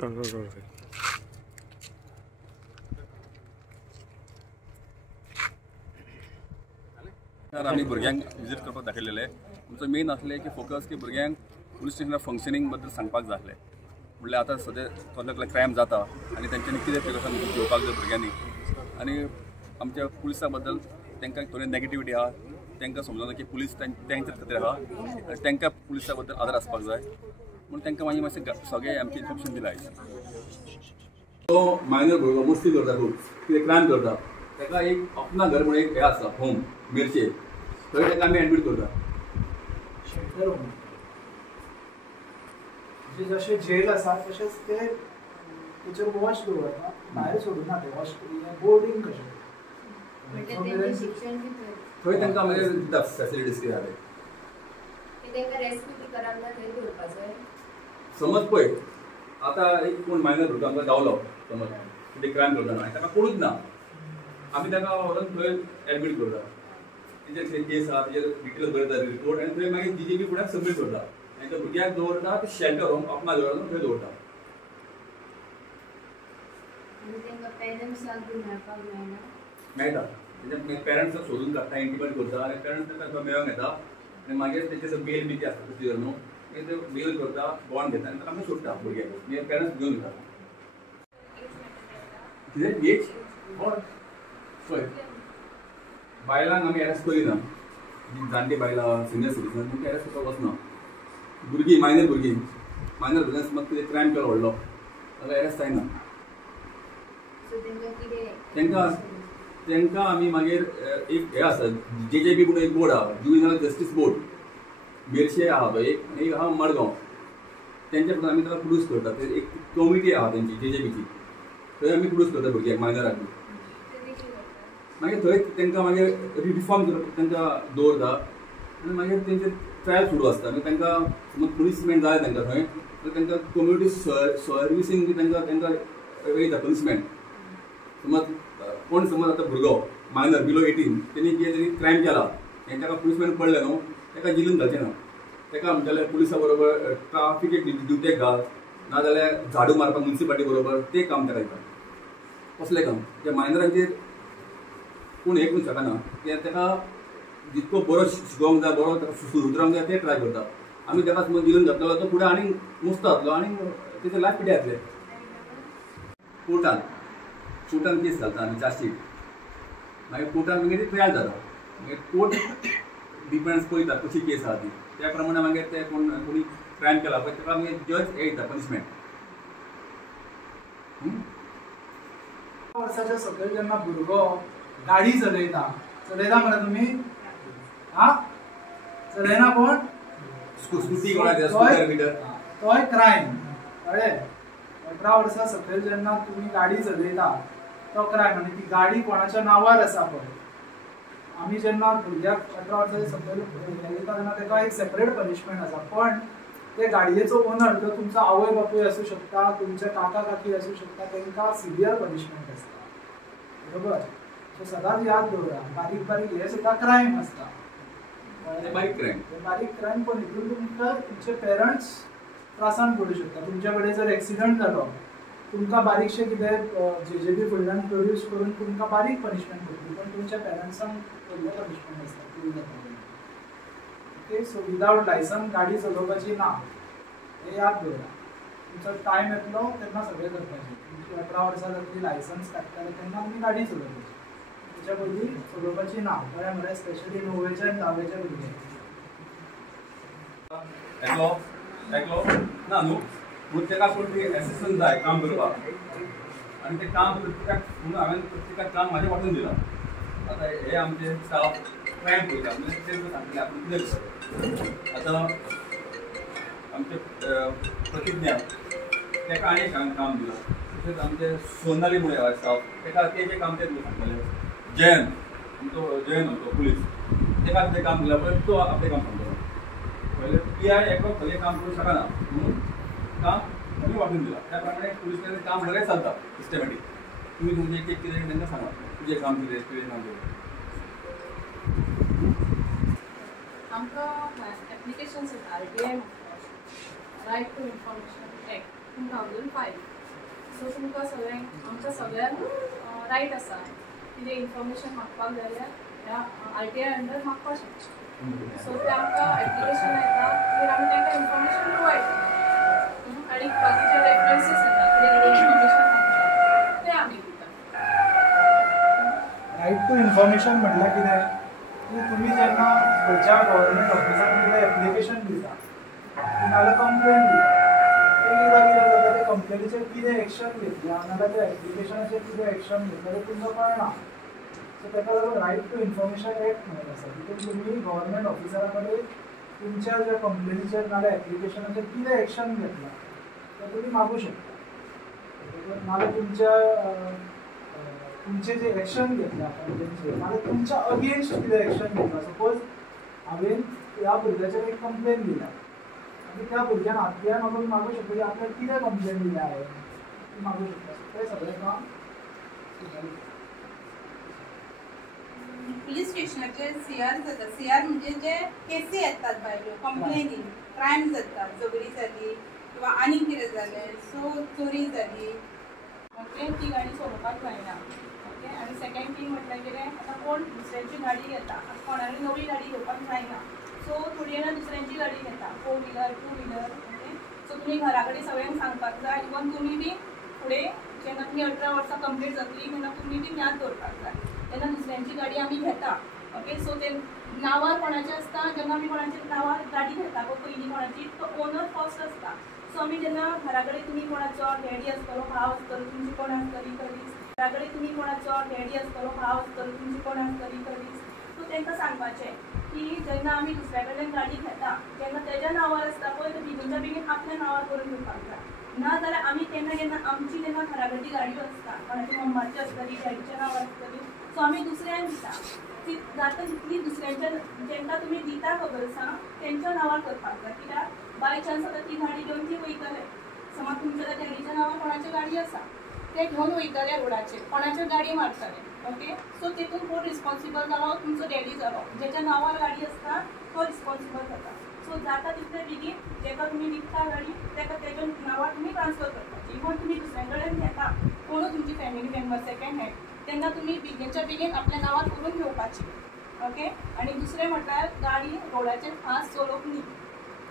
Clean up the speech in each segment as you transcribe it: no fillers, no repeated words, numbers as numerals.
आम्ही भुरग्यांक विजीट करपाक दाखयलेले आमचो मेन आसले की फोकस की भुरग्यांक पुलीस स्टेशनार फंक्शनींग बद्दल सांगपाक जाय आसलें म्हणल्यार आतां सद्या कसले क्रायम जाता आनी तेंच्यांनी कितें प्रिकॉशन घेवपाक जाय भुरग्यांनी आनी आमच्या पुलिसा बद्दल तांकां थोडी नॅगेटिविटी आहा तांकां समजून की पुलीस तेंच्या खातीर आहा आनी तांकां पुलिसा बद्दल आदर आसपाक जाय म्हणून तांकां मागीर मातशें सगळें आमचें इन्फॉर्मेशन दिलां तो मायनर भुरगो मस्ती करता खूब कितें क्रायम करता ताका एक अपना घर म्हणून एक हें आसा होम मेरशे थंय ताका आमी एडमीट करता जशें जेल आसा तशेंच ते तेचेर वॉच दवरता भायर सोडूना ते वॉच बोर्डींग कशें थंय तांकां मागीर दिता फॅसिलिटीज कितें आहा समज पळय आतां एक कोण मायनर भुरगो आमकां गावलो समज कितें क्रायम करतना आनी ताका कोणूच ना आमी ताका व्हरून थंय एडमीट करता तेजेर केस आहा तेजेर डिटेल्स बरयता रिपोर्ट आनी थंय मागीर DGP फुड्यान सबमीट करता आनी त्या भुरग्याक दवरता ते शेल्टर होम आपणा दवरता थंय दवरता मेळटा तेजे पेरंट्साक सोदून काडटा इंटिमेट करता आनी पेरंट्स ताका मेळोंक येता आनी मागीर तेचे बेल बी आसता प्रोसिजर न्हू मागीर ते बेल करता बॉन्ड घेता आनी ताका आमी सोडटा भुरग्याक मागीर पेरंट्स घेवन येता कितें एज हय पळय बायलांक आमी एरेस्ट करिना जाणटे बायलां सिनियर सिटीजन तांकां एरेस्ट करपाक वचना भुरगीं मायनर भुरग्यांक समज कितें क्रायम केलो व्हडलो जाल्यार एरेस्ट जायना तांकां आमी मागीर एक हें आसा JJB म्हणून एक बोर्ड आहा ज्युवेनाइल जस्टीस बोर्ड मेरशे आहा तो एक आनी एक आहा मडगांव तेंच्या कडल्यान आमी ताका प्रोड्यूस करता एक कमिटी आहा तेंची JJBची थंय आमी प्रोड्यूस करता भुरग्यांक मायनराक मागीर थंय तांकां मागीर रिफॉर्म तांकां दवरता आनी मागीर तेंचे ट्रायल सुरू आसता मागीर तांकां समज पनिशमेंट जालें तांकां थंय तर तांकां कम्युनिटी सर्विसींग बी तांकां वयता पनिशमेंट समज कोण समज आतां भुरगो मायनर बिलो 18 तेणी कितें तरी क्रायम केला आनी ताका पनिशमेंट पडलें न्हू ताका जेलीन घालचें ना ताका आमच्या पुलिसा बरोबर ट्राफीक ड्युटेक घाल नाजाल्यार झाडू मारपाक म्युनिसिपालिटी बरोबर तें काम ताका दिता कसलें काम त्या मायनरांचेर कोण हें करूंक शकना कित्याक ताका जितको बरो शिकोवंक जाय बरो ताका सुधरावंक जाय तें ट्राय करता आमी ताका समज जेलीन घातलो तो फुडें आनीक मस्त जातलो आनी तेचें लायफ पिड्यार जातलें कोर्टान केस घालता आमी चार्जशीट मागीर कोर्टान मागीर ट्रायल जाता मागीर कोर्ट डिपेंड्स पळयता कशी केस आहा ती त्या प्रमाणे मागीर ते कोणी क्रायम केला पळय ताका मागीर जज हे दिता पनिशमेंट वर्साच्या सकयल जेन्ना भुरगो गाडी चलयता मरे तुमी चलयना कोण स्कूटी तोय क्रायम कळ्ळें 18 वर्सां सकयल जेन्ना तुमी गाडी चलयता तो क्रायम आनी ती गाडी कोणाच्या नांवार आसा पळय आमी जेन्ना भुरग्याक 18 वर्सांच्या सकयल चलयता तेन्ना ताका एक सेपरेट पनिशमेंट आसा पण ते गाडयेचो ओनर तो तुमचो आवय बापूय आसूं शकता तुमचे काका काकी आसूं शकता तांकां सिवियर पनिशमेंट आसता बरोबर सो सदांच याद दवरा बारीक बारीक हे सुद्दां क्रायम आसता बारीक क्रायम पण हितून तुमकां तुमचे पेरंट्स त्रासान पडूं शकता तुमच्या कडेन जर एक्सिडंट जालो तुमकां बारीकशें कितें JJB फुडल्यान प्रोड्यूस करून तुमकां बारीक पनिशमेंट करतली पण तुमच्या पेरंट्सांक व्हडलें पनिशमेंट आसता ओके सो विदावट लायसन गाडी चलोवपाची ना हें याद दवरा तुमचो टायम येतलो तेन्ना सगळें करपाचें तुमची 18 वर्सां जातली लायसन्स काडटले तेन्ना तुमी गाडी चलोवपाची तेच्या पयलीं चलोवपाची ना कळ्ळें मरे स्पेशली 9वेचे आनी 10वेचे भुरगे एकलो ना न्हू पूण ताका कोण तरी एसिस्टंट जाय काम करपाक आनी तें काम प्रत्येकाक म्हणून हांवें प्रत्येकाक काम म्हाज्या वाटून दिलां आतां हे आमचे स्टाफ क्रायम करता म्हणजे तेंकां सांगतलें आपूण कितें करता आतां आमचे प्रतिज्ञा ताका आनी एक काम दिलां तशेंच आमचे सोनाली म्हणून आहा स्टाफ ताका तेजें काम तें सांगतलें जयंत तो पुलीस ताका कितें काम दिलां पळय तो आपलें काम सांगतलो पहिले PI एकलो खंय काम करूंक शकना म्हणून काम आमी वाटून दिलां त्या प्रमाणे पुलीस काम बरें चलता सिस्टमॅटीक तुमी तुमचें एक कितें तांकां सांगा तुजें काम कितें तुजें काम कितें आमकां एप्लिकेशन्स येता RTI right to information act 2005. So तुमकां सगळ्यांक आमकां सगळ्यांक रायट आसा कितें इन्फॉर्मेशन मागपाक जाल्यार ह्या RTI अंडर मागपाक शकता. सो ते आमकां एप्लिकेशन येता मागीर आमी तांकां इन्फॉर्मेशन प्रोवायड करता आनी बाकीचे रेफरन्सीस येता कितें इन्फॉर्मेशन मागता ते आमी दिता. रायट टू इन्फॉर्मेशन म्हटल्यार कितें की तुमी जेन्ना खंयच्या गव्हर्मेंट ऑफिसान कितें एप्लिकेशन दिता नाजाल्यार कंप्लेन दिता एकदां कितें जाता ते कंप्लेनीचेर कितें एक्शन घेतल्या नाजाल्यार त्या एप्लिकेशनाचेर कितें एक्शन घेतलें तें तुमकां कळना. सो ताका लागून रायट टू इन्फॉर्मेशन एक्ट म्हणून आसा तितून तुमी गव्हर्मेंट ऑफिसरा कडेन तुमच्या ज्या कंप्लेनीचेर नाजाल्यार एप्लिकेशनाचेर कितें एक्शन घेतलां तें तुमी मागूं शकता. नाजाल्यार तुमचे जे एक्शन घेतला कंप्लेनीचेर नाजाल्यार तुमच्या अगेन्स्ट कितें एक्शन घेतला. सपोज हांवें ह्या भुरग्याचेर एक कंप्लेन दिला आनी त्या भुरग्यान RTI म्हाका मागूं शकता की आपल्याक कितें कंप्लेन दिल्या हांवें ती मागूं शकता. तें सगळें काम पुलीस स्टेशनाचेर CR जाता. CR म्हणजे जे केसी येतात भायल्यो कंप्लेनी क्रायम जातात झगडी जाली किंवा आनी कितें जालें सो चोरी जाली ओके ती गाडी चलोवपाक जायना. ओके आनी सेकेंड थींग म्हटल्यार कितें आतां कोण दुसऱ्याची गाडी घेता कोणाली नवी गाडी घेवपाक जायना. सो थोडी जाणां दुसऱ्यांची गाडी घेता 4 व्हिलर 2 व्हिलर. ओके सो तुमी घरा कडेन सगळ्यांक सांगपाक जाय इवन तुमी बी फुडें जेन्ना तुमी 18 वर्सां कंप्लीट जातली तेन्ना तुमी बी याद दवरपाक जाय तेन्ना दुसऱ्यांची गाडी आमी घेता. ओके सो ते नांवार कोणाचें आसता जेन्ना आमी कोणाच्या नांवार गाडी घेता पयलीं कोणाची तो ओनर फर्स्ट आसता. सो आमी जेन्ना घरा कडेन तुमी कोणाचो डॅडी आसतलो भाव आसतलो तुमची कोण आसतली कलीग्स घरा कडेन तुमी कोणाचो डॅडी आसतलो भाव आसतलो तुमची कोण आसतली कलीग्स सो तांकां सांगपाचें की जेन्ना आमी दुसऱ्या कडल्यान गाडी घेता तेन्ना तेज्या नांवार आसता पळय तो बेगीनच्या बेगीन आपल्या नांवार करून घेवपाक जाय. ना जाल्यार आमी जेन्ना आमची जेन्ना घरा कडेन गाडयो आसता कोणाची मम्माची आसतली डॅडीच्या नांवार आसतली सो आमी दुसऱ्यांक दिता ती जाता तितली दुसऱ्यांच्या जेन्ना तुमी दिता खबर आसा तेंच्या नांवार करपाक जाय. कित्याक बाय चान्स आतां ती गाडी घेवन ती वयतले समज तुमच्या डॅडीच्या नांवार कोणाची गाडी आसा ते घेवन वयतले रोडाचेर कोणाचेर गाडी मारतले. ओके सो तितून कोण रिस्पॉन्सिबल जालो तुमचो डॅडी जालो जेच्या नांवार गाडी आसता तो रिस्पॉन्सिबल जाता. सो जाता तितले बेगीन जेका तुमी विकता गाडी तेका तेज्या नांवार तुमी ट्रान्सफर करपाची. इवन तुमी दुसऱ्या कडेन घेता कोण तुमची फॅमिली मेंबर सेकेंड हँड तेन्ना तुमी बेगीनच्या बेगीन आपल्या नांवार करून घेवपाची. ओके आनी दुसरें म्हटल्यार गाडी रोडाचेर फास्ट चलोवप न्ही.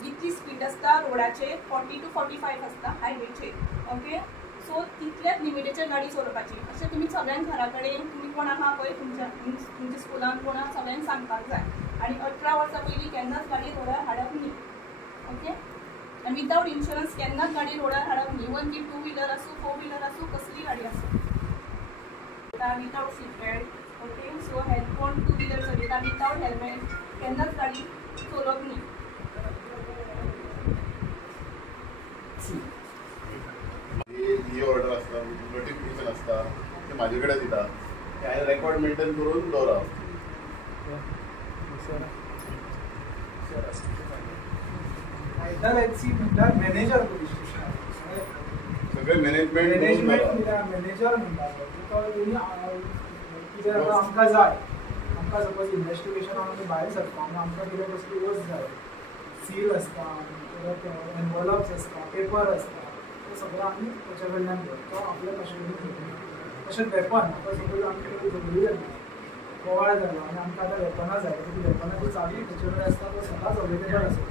जितली स्पीड आसता रोडाचेर 40 to 45 आसता हायवेचेर. ओके सो तितल्याच लिमिटेचेर गाडी चलोवपाची. अशें तुमी सगळ्यांक घरा कडेन तुमी कोण आहा पळय तुमच्या स्कुलान कोण आहा सगळ्यांक सांगपाक जाय. आनी 18 वर्सां पयलीं केन्नाच गाडी रोडार हाडप न्ही. ओके आनी विदावट इन्शुरन्स केन्नाच गाडी रोडार हाडप न्ही. इवन ती 2 व्हिलर आसूं 4 व्हिलर आसूं कसली गाडी आसूं without seat belt. Okay so helmet 2 wheeler चलयता विदावट हेल्मेट केन्नाच गाडी चलोवप न्ही. ही ऑर्डर आसता नोटिफिकेशन आसता ते म्हाजे कडेन दिता ते हांवें रेकॉर्ड मेंटेन करून दवरप. म्हणल्यार मॅनेजर पुलीस स्टेशन सगळे मॅनेजमेंट मॅनेजर म्हणटा कितें जाता आमकां जाय आमकां सपोज इन्वेस्टिगेशनाक आमी भायर सरता आनी आमकां कितें कसली वस्त जाय सील आसता परत एनवलप्स आसता पेपर आसता ते सगळें आमी तेच्या कडल्यान घेता. तो आपल्या कशें घेता तशेंच वेपन आतां सपोज आमची कितें झगडी जाली बोवाळ जालो आनी आमकां आतां वेपनां जाय ती वेपनाची चावी खंयचे कडेन आसता तो सदांच अवेलेबल आसता.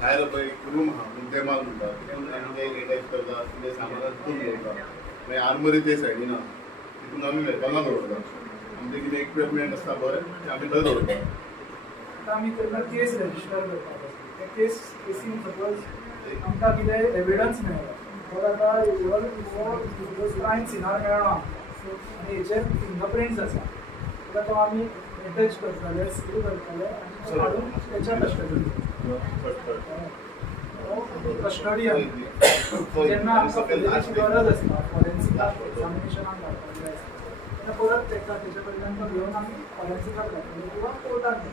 भायर पळय रूम आहा मुद्देमाल म्हणटा तितून आमी ते अटॅच करता कितें सामान तितून दवरता मागीर आर्मरी ते सायडीन आहा तितून आमी वेपनां दवरता आमचे कितें इक्विपमेंट आसता पळय ते आमी थंय दवरता. आतां आमी तेन्ना केस रजिस्टर करपाक ते केसीन सपोज आमकां कितें एविडन्स मेळ्ळो तर आतां क्रायम सिनार मेळना आनी हेचेर फिंगरप्रिंट्स आसा तर तो आमी अटॅच करतले सील करतले आनी हाडून तेच्या कस्टडी जेन्ना आमकां तेची गरज आसता फॉरेन्सिकाक एक्झामिनेशनाक धाडपाक जाय आसता तेन्ना परत तेका तेचे कडल्यान तो घेवन आमी फॉरेन्सिकाक धाडटले किंवा कोर्टाक धाडटले.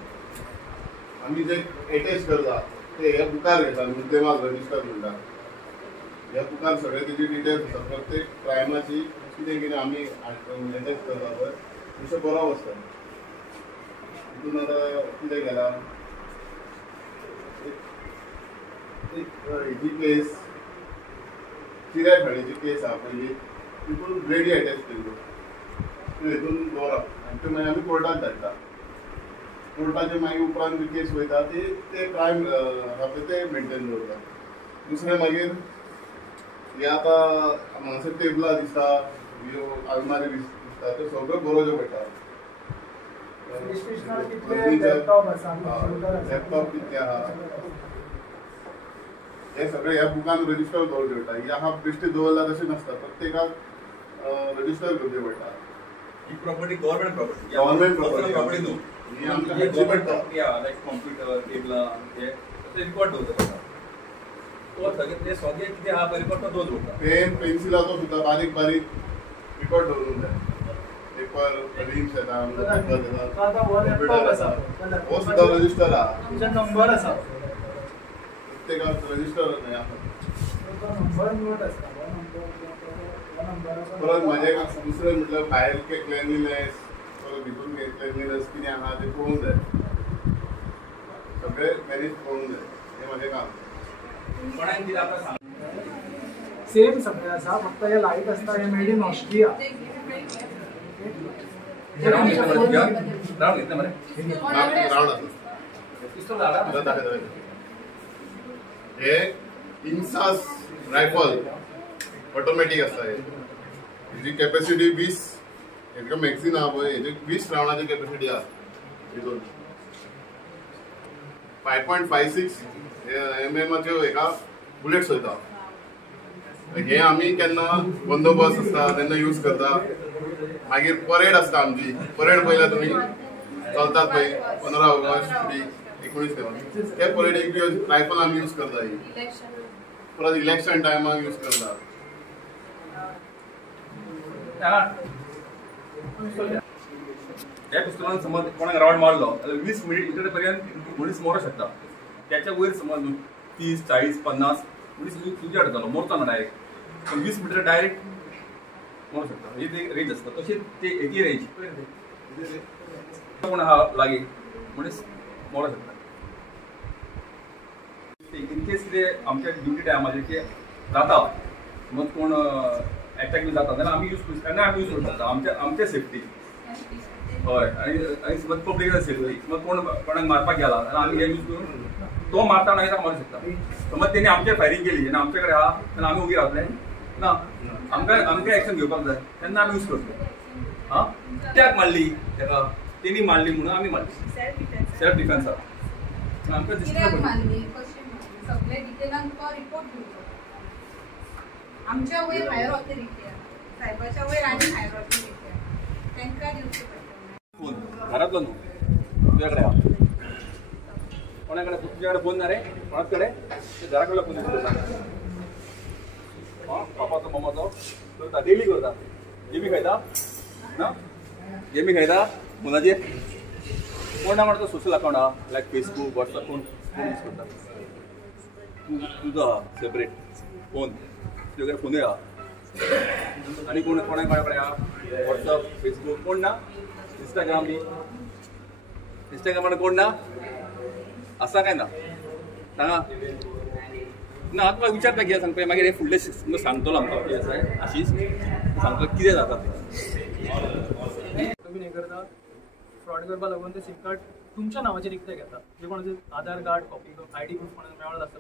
आमी जे अटॅच करता ते हे बुकार घेता मुद्देमाल रजिस्टर म्हणटा ह्या बुकार सगळे तेजी डिटेल्स आसता प्रत्येक क्रायमाची कितें कितें आमी अटॅच करता पळय तशें बरोवप आसता. तितून आतां कितें केलां हेजी केस चिऱ्या खाडीची केस आहा पयली तितून रेडी अटॅच केल्लो त्यो हितून दवरप आनी त्यो मागीर आमी कोर्टात धाडटा कोर्टाचे मागीर उपरांत जी केस वयता ती ते क्रायम आहा पळय ते मेंटेन दवरता दुसरें मागीर हे आतां हांगासर टेबलां दिसता ह्यो आलमारी दिसता त्यो सगळ्यो बरोवच्यो पडटा लॅपटॉप कितले आहा हे सगळे ह्या बुकान रजिस्टर दवरचे पडटा ही आहा बेश्टी दवरला तशें नासता प्रत्येकाक रजिस्टर करचे पडटा ही property government property Government property. Property न्हू ही आमकां हे हाडची गव्हर्नमेंट पडटा प्रॉपर्टी आहा लायक कॉम्प्युटर टेबलां हे रिकॉर्ड दवरता पडटा तो सगळे ते सगळे कितें आहा रिकॉर्ड तो दवरता पेन पेन्सिलाचो सुद्दां बारीक बारीक रिकॉर्ड दवरूंक जाय पेपर रिम्स येता कॉम्प्युटर आसा हो सुद्दां रजिस्टर आहा नंबर आसा प्रत्येकाक रजिस्टर आसा नंबर नोट आसता परत म्हाजें दुसरें म्हटल्यार भायर क्लेनलीनेस परत भितून क्लेनलीनेस कितें आहा तें पळोवंक जाय सगळें मॅनेज पळोवंक जाय हें म्हाजें काम कोणाक कितें आतां सांग सेम सगळें आसा फक्त हे लाईट आसता हे मेड इन ऑस्ट्रिया रावंड घेतले मरे रावंड आसा पिस्तूल घाला दाखय हे इन्सास रायफल ऑटोमॅटीक आसता हेजी कॅपॅसिटी 20 हेका मॅगझीन आहा पळय हेजी 20 रावंडाची कॅपॅसिटी आहा हितून 5.56 mm हेका बुलेट्स वयता हे आमी केन्ना बंदोबस्त आसता तेन्ना यूज करता मागीर परेड आसता आमची परेड पळयल्या तुमी चलतात पळय 15 ऑगस्ट 19 ते परेडीक रायफल आमी यूज करता ही परत इलेक्शन टायमाक यूज करता त्या पिस्तुलान समज कोणाक रावंड मारलो जाल्यार 20 मिनिट इकडे पर्यंत मनीस मरूंक शकता त्याच्या वयर समज 30, 40, 50 मनीस तुज्या जालो मरता ना डायरेक्ट पण 20 मिनिटां डायरेक्ट मरूंक शकता ही ती रेंज आसता तशीच ती हेची रेंज कोण आहा लागीं मनीस मरूंक शकता इन केस कितें आमच्या ड्युटी टायमाचेर कितें जाता समज कोण अटॅक बी जाता जाल्यार आमी यूज करूं तेन्ना आमी यूज करूंक शकता आमच्या सेफ्टी हय आनी समज पब्लीक सेफ्टी समज कोण कोणाक मारपाक गेला जाल्यार आमी हे यूज करून तो मारता आनी ताका मारूंक शकता समज तेणी आमचेर फायरींग केली आनी आमचे कडेन आहा जाल्यार आमी उगी रावतले ना आमकां एक्शन घेवपाक जाय तेन्ना आमी यूज करता हां त्याक मारली तेका तेणी मारली म्हणून आमी मारली सेल्फ डिफेन्स आहा आमकां कित्याक मारली कशें मारली सगळे डिटेलान तुका रिपोर्ट दिवचो आमच्या वयर हायर ऑथॉरिटी आहा सायबाच्या वयर आनी हायर ऑथॉरिटी आहा तांकां दिवचें पडटा फोन घरांतलो न्हू तुज्या कडेन आहा कोणा कडेन तुज्या कडेन फोन ना रे कोणाच कडेन घरा कडलो फोन यूज करता पापाचो मम्माचो करता डेली करता गेमी खेळटा ना गेमी खेळटा फोनाचेर कोण ना म्हणटा सोशल अकाउंट आहा लायक फेसबूक वॉट्सअप कोण यूज करता तुजो आहा सेपरेट फोन तुजे कडेन फोनूय आहा आनी कोण कोणा कोणा कडेन आहा वॉट्सअप फेसबूक कोण ना इंस्टाग्राम बी इंस्टाग्रामार कोण ना आसा काय ना सांगा ना आतां म्हाका विचारता कितें सांगता मागीर हे फुडले सांगतलो आमकां कितें आसा आशीश सांगता कितें जाता तें तुमी हें करता फ्रॉड करपा लागून ते सिम कार्ड तुमच्या नांवाचेर विकते घेता जे कोणाचे आधार कार्ड कॉपी आयडी प्रूफ कोणाक मेळ्ळो आसता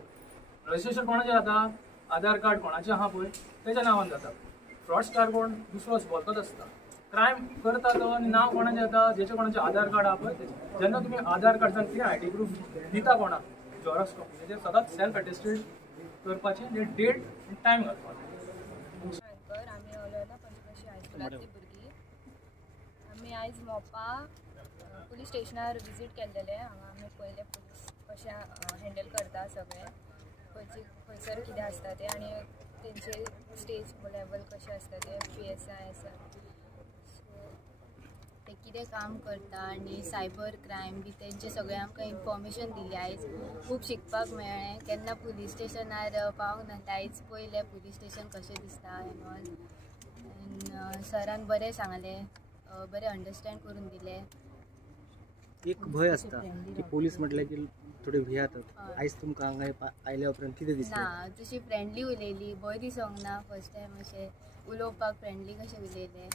रजिस्ट्रेशन कोणाचें जाता आधार कार्ड कोणाचें आहा पळय तेच्या नांवान जाता फ्रॉडस्टार कोण दुसरो बोलतोच आसता क्रायम करता तो आनी नांव कोणाचें जाता जेचे कोणाचें आधार कार्ड आहा पळय जेन्ना तुमी आधार कार्डान कितें आयडी प्रूफ दिता कोणाक झेरॉक्स कॉपी तेजेर सदांच सेल्फ अटेस्टेड करपाचें आनी डेट आनी टायम घालपाचो आमी उलयला पंचकशी हायस्कुलांतली भुरगीं आमी आयज मोपा पुलीस स्टेशनार विजीट केल्लेले हांगा आमी पयले पुलीस कशें हँडल करता सगळें खंयसर कितें आसता तें आनी तेंचे स्टेज लेवल कशें आसता तें PSI आसा सो ते कितें काम करता आनी सायबर क्रायम बी तेंचे सगळें आमकां इन्फॉर्मेशन दिली आयज खूब शिकपाक मेळ्ळें केन्ना पुलीस स्टेशनार पावूंक ना आयज पयलें पुलीस स्टेशन कशें दिसता एन सरान बरें सांगलें बरें अंडरस्टँड करून दिलें एक भय असता की पोलीस म्हटलं की थोडे भियातात. आयज तुमकां हांगा आयल्या उपरांत कितें दिसलें? ना तशी फ्रेंडली उलयली, भंय दिसोंक ना. फर्स्ट टायम अशें उलोवपाक फ्रेंडली कशें उलयलें.